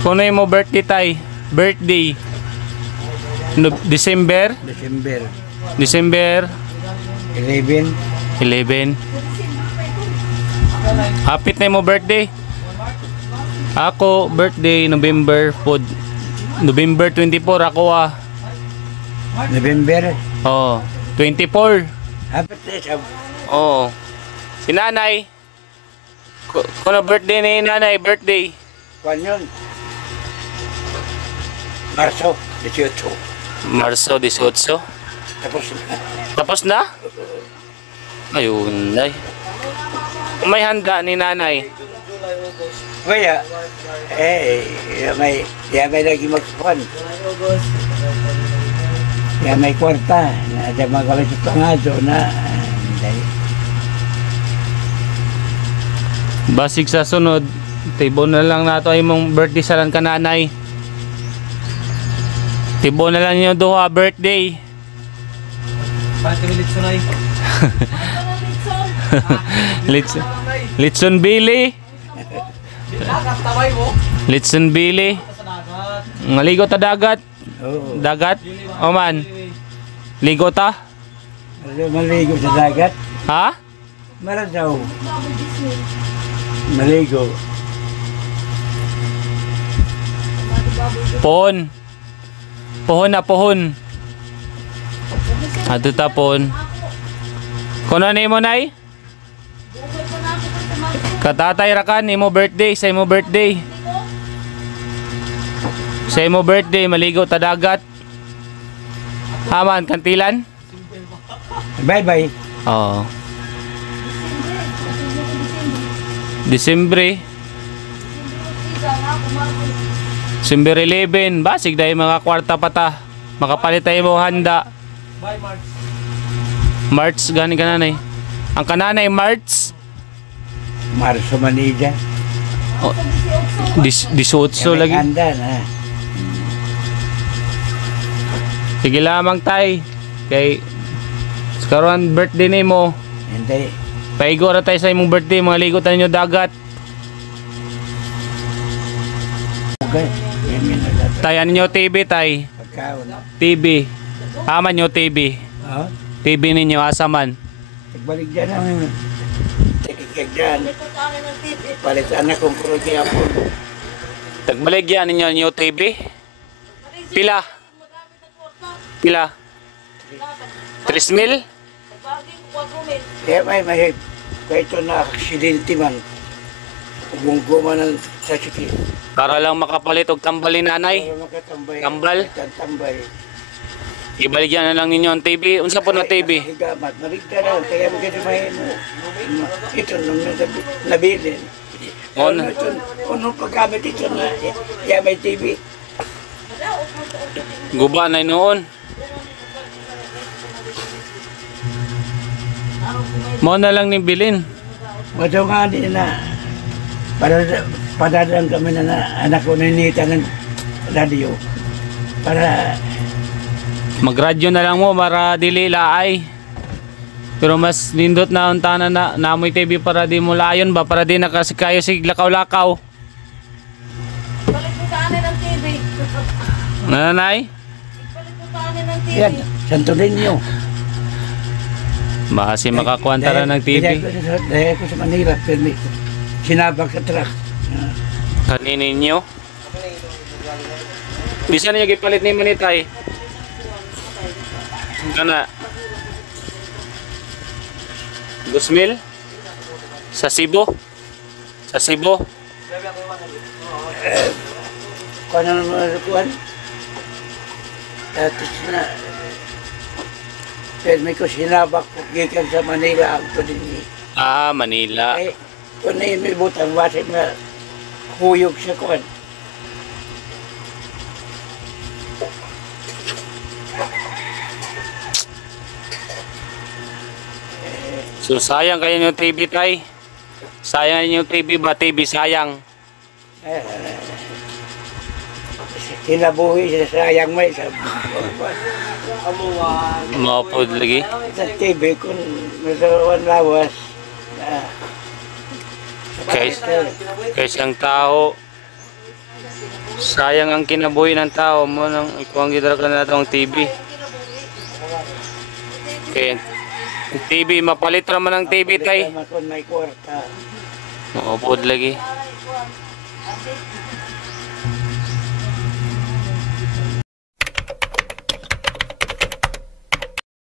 Kuno mo birthday tay. Birthday. No, December? December 11. 11. Hapit na mo birthday. Ako birthday November 24 ako November. Oh, 24. Hapit na siya. Oh. Si nanay. Kuno birthday ni nanay, birthday. Kwan yun. Marso 18. Marso 18. Tapos na. Tapos na? Ayun, ay. May handa ni nanay. Kaya, may lagi magpuan. May kwarta. Ada magalit sa pangado na. Basig sa sunod, tibo na lang nato ay mong birthday sa lang kananay. Tibo na lang niyo duha birthday. Litson Billy. Litson Billy. Ngaligo ta dagat. Dagat? O man. Ligo ta? Maligo sa dagat. Ha? Mara daw. Maligo. Pohon. Pohon na pohon. Ato tapon. Kuno ni mo nay? Katatay rakan imo birthday, sa imo birthday. Sa imo birthday maligo ta dagat. Aman kantilan? Bye-bye. Oo. Disyembre. December 11, basig dahil mga kwarta pa ta. Makapalit tayo mo handa. By March. March, gani kananay. Ang kananay, March. Marso Manila. Oh, 18 lagi. Handa na. Sige lamang tay. Kay karon birthday ni mo. Hindi. Paigo ra tayo sa imong birthday, mga ligo tayo nyo dagat. Okay. Tayan nyo TV tay. Pagkaon. TV. Aman nyo TV. Oh? TV ninyo asaman. Nagbalik dyan ang tikikig dyan. Palitan na kong proje ako. Tagbaligyan ninyo nyo TV. Pila? Pila? 3,000? Kaya may kaya ito na aksidente man. Bunggo man sa siki. Para lang makapalit og tambal ni nanay. Makatambay. Tambal? Tambay. Ibaligyan na lang ninyo ang TV. Unsa po na TV? Higamat. Marigda na. Kaya magkita may ito nung nabilin. Ano paggamit ito na kaya may TV. Guba na noon. Mo na lang ni bilin. Mato nga din na padadaan kami na anak ko ninita ng radio para Magradyo na lang mo para dili laay. Pero mas nindot na untana na namoy TV para di mo layon ba, para di nakasikayo sig lakaw-lakaw. Balik mo kaanin ng TV. Nanay? Balik mo kaanin ng TV. yan, Santo Niño. Basi makakwanta ng TV. Dahil ko sa Manila, pero sinabak sa truck. Kaninin nyo? Bisa niyo gipalit ni Manitay? Kana? 2,000? Sa Cebu? Sa Cebu? Kung ano naman kuhan? Tapos na, pero may ko sinabak ko gikan sa Manila ang to din. Ah, Manila. Eh, kung na yun may butang, wasig na huyog sa kuhan. So sayang kayo yung TV tay. Sayang yung TV ba? TV sayang. Kinabuhi sa sayang may sa Mapod lagi. sa TV kung nagkaroon lawas. Kaya isang tao Sayang ang kinabuhi ng tao mo nang ikaw ang gidala ka na natin ang TV. Okay. TV, mapalit raman ang TV tay. Makon may kwarta. Maupod lagi.